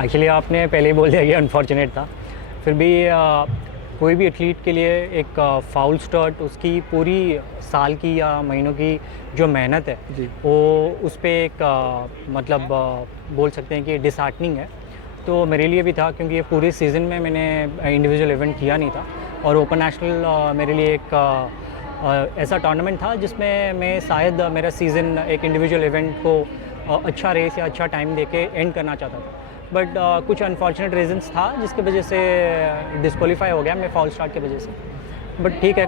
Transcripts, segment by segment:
Actually आपने पहले ही बोल दिया कि अनफॉर्चुनेट था। फिर भी कोई भी एथलीट के लिए एक फाउल स्टार्ट उसकी पूरी साल की या महीनों की जो मेहनत है जी। वो उस पे एक मतलब बोल सकते हैं कि डिसहार्टनिंग है। तो मेरे लिए भी था क्योंकि ये पूरे सीज़न में मैंने इंडिविजुअल इवेंट किया नहीं था और ओपन नेशनल मेरे लिए एक ऐसा टूर्नामेंट था जिसमें मैं शायद मेरा सीज़न एक इंडिविजुअल इवेंट को अच्छा रेस या अच्छा टाइम देके एंड करना चाहता था। बट कुछ अनफॉर्चुनेट रीजंस था जिसकी वजह से डिस्क्वालीफाई हो गया मैं फॉल स्टार्ट की वजह से। बट ठीक है।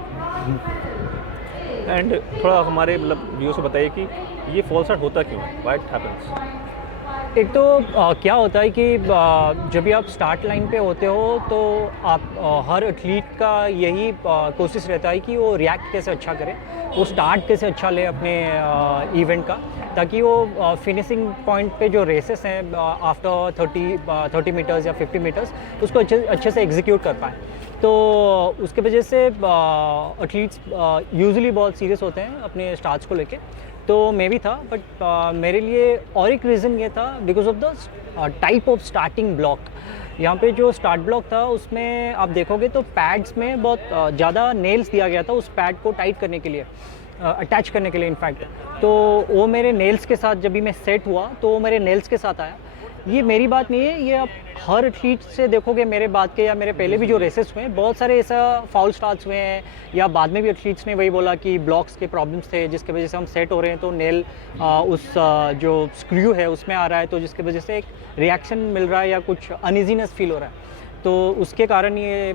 एंड थोड़ा हमारे मतलब व्यूअर से बताइए कि ये फॉल स्टार्ट होता क्यों है, व्हाई इट हैपेंस? एक तो क्या होता है कि जब भी आप स्टार्ट लाइन पे होते हो तो आप हर एथलीट का यही कोशिश रहता है कि वो रिएक्ट कैसे अच्छा करे, वो स्टार्ट कैसे अच्छा ले अपने इवेंट का, ताकि वो फिनिशिंग पॉइंट पे जो रेसेस हैं आफ्टर 30 मीटर्स या 50 मीटर्स उसको अच्छे से एग्जीक्यूट कर पाए। तो उसके वजह से एथलीट्स यूजुअली बहुत सीरियस होते हैं अपने स्टार्ट्स को लेके। तो मैं भी था, बट मेरे लिए और एक रीज़न ये था because of the type of starting block. यहाँ पे जो स्टार्ट ब्लॉक था उसमें आप देखोगे तो पैड्स में बहुत ज़्यादा नेल्स दिया गया था उस पैड को टाइट करने के लिए, अटैच करने के लिए इनफैक्ट। तो वो मेरे नेल्स के साथ जब भी मैं सेट हुआ तो वो मेरे नेल्स के साथ आया। ये मेरी बात नहीं है, ये आप हर एथलीट से देखोगे मेरे बाद के या मेरे पहले भी जो रेसेस हुए हैं बहुत सारे ऐसा फाउल स्टार्ट्स हुए हैं, या बाद में भी एथलीट्स ने वही बोला कि ब्लॉक्स के प्रॉब्लम्स थे जिसकी वजह से हम सेट हो रहे हैं तो नेल जो स्क्रू है उसमें आ रहा है, तो जिसकी वजह से एक रिएक्शन मिल रहा है या कुछ अनइजीनेस फील हो रहा है, तो उसके कारण ये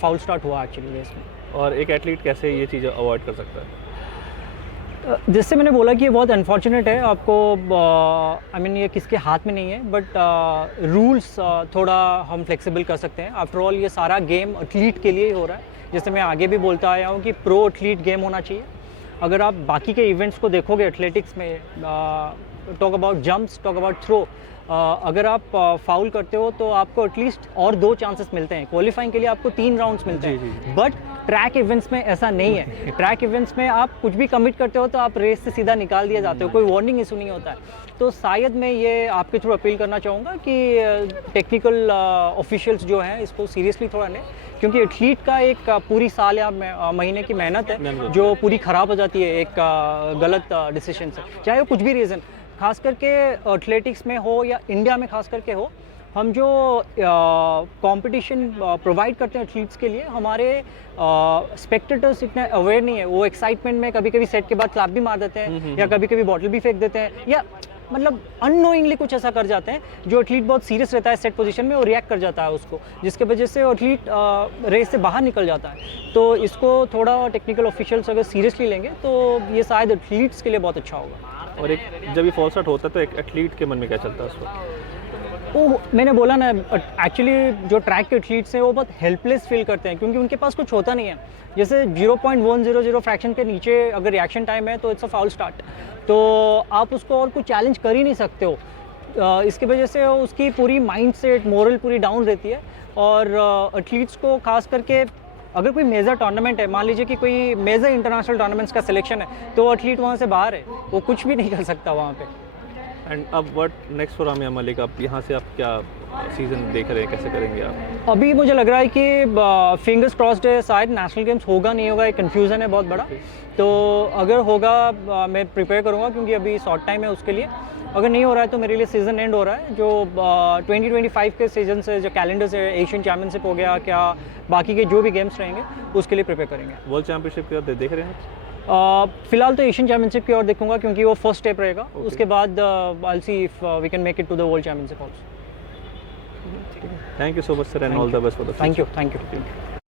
फाउल स्टार्ट हुआ एक्चुअली रेस में। और एक एथलीट कैसे ये चीज़ अवॉइड कर सकता है? जैसे मैंने बोला कि ये बहुत अनफॉर्चुनेट है, आपको आई मीन ये किसके हाथ में नहीं है, बट रूल्स थोड़ा हम फ्लेक्सिबल कर सकते हैं। आफ्टर ऑल ये सारा गेम एथलीट के लिए ही हो रहा है। जैसे मैं आगे भी बोलता आया हूँ कि प्रो एथलीट गेम होना चाहिए। अगर आप बाकी के इवेंट्स को देखोगे एथलेटिक्स में, talk about jumps, talk about throw, अगर आप फाउल करते हो तो आपको एटलीस्ट और 2 चांसेस मिलते हैं। क्वालिफाइंग के लिए आपको 3 राउंड्स मिलते हैं, बट ट्रैक इवेंट्स में ऐसा नहीं है। ट्रैक इवेंट्स में आप कुछ भी कमिट करते हो तो आप रेस से सीधा निकाल दिए जाते हो, कोई वार्निंग इशू नहीं होता है। तो शायद मैं ये आपके थ्रू अपील करना चाहूँगा कि टेक्निकल ऑफिशियल्स जो हैं इसको सीरियसली थोड़ा लें, क्योंकि एथलीट का एक पूरी साल या महीने की मेहनत है जो पूरी ख़राब हो जाती है एक गलत डिसीजन से, चाहे वो कुछ भी रीज़न, खास करके एथलेटिक्स में हो या इंडिया में खास करके हो। हम जो कंपटीशन प्रोवाइड करते हैं एथलीट्स के लिए, हमारे स्पेक्टेटर्स इतने अवेयर नहीं है। वो एक्साइटमेंट में कभी कभी सेट के बाद क्लैप भी मार देते हैं या कभी कभी बॉटल भी फेंक देते हैं, या मतलब अननोइंगली कुछ ऐसा कर जाते हैं जो एथलीट बहुत सीरियस रहता है सेट पोजीशन में, वो रिएक्ट कर जाता है उसको, जिसके वजह से एथलीट रेस से बाहर निकल जाता है। तो इसको थोड़ा टेक्निकल ऑफिशियल्स अगर सीरियसली लेंगे तो ये शायद एथलीट्स के लिए बहुत अच्छा होगा। और एक जब ये फॉल स्टार्ट होता है तो एक एथलीट के मन में क्या चलता है उस वक्त? वो मैंने बोला ना, एक्चुअली जो ट्रैक के एथलीट्स हैं वो बहुत हेल्पलेस फील करते हैं क्योंकि उनके पास कुछ होता नहीं है। जैसे 0.100 फ्रैक्शन के नीचे अगर रिएक्शन टाइम है तो इट्स अ फाउल स्टार्ट, तो आप उसको और कुछ चैलेंज कर ही नहीं सकते हो। इसकी वजह से उसकी पूरी माइंड सेट, मोरल पूरी डाउन रहती है। और एथलीट्स को खास करके अगर कोई मेजर टूर्नामेंट है, मान लीजिए कि कोई मेजर इंटरनेशनल टूर्नामेंट्स का सिलेक्शन है, तो एथलीट वहाँ से बाहर है, वो कुछ भी नहीं कर सकता वहाँ पे। एंड अब व्हाट नेक्स्ट फॉर आमिया मलिक? आप यहाँ से आप क्या सीज़न देख रहे हैं, कैसे करेंगे आप? अभी मुझे लग रहा है कि फिंगर्स क्रॉस्ड है, शायद नेशनल गेम्स होगा नहीं होगा, एक कन्फ्यूज़न है बहुत बड़ा। तो अगर होगा मैं प्रिपेयर करूँगा क्योंकि अभी शॉर्ट टाइम है उसके लिए। अगर नहीं हो रहा है तो मेरे लिए सीज़न एंड हो रहा है। जो 2025 के सीजन से जो कैलेंडर से एशियन चैम्पियनशिप हो गया, क्या बाकी के जो भी गेम्स रहेंगे उसके लिए प्रिपेयर करेंगे। वर्ल्ड चैम्पियनशिप की ओर देख रहे हैं? फिलहाल तो एशियन चैम्पियनशिप की ओर देखूंगा क्योंकि वो फर्स्ट स्टेप रहेगा। उसके बाद I will see if we can make it to the world championship also. Thank you so much sir and all the best for the thank you.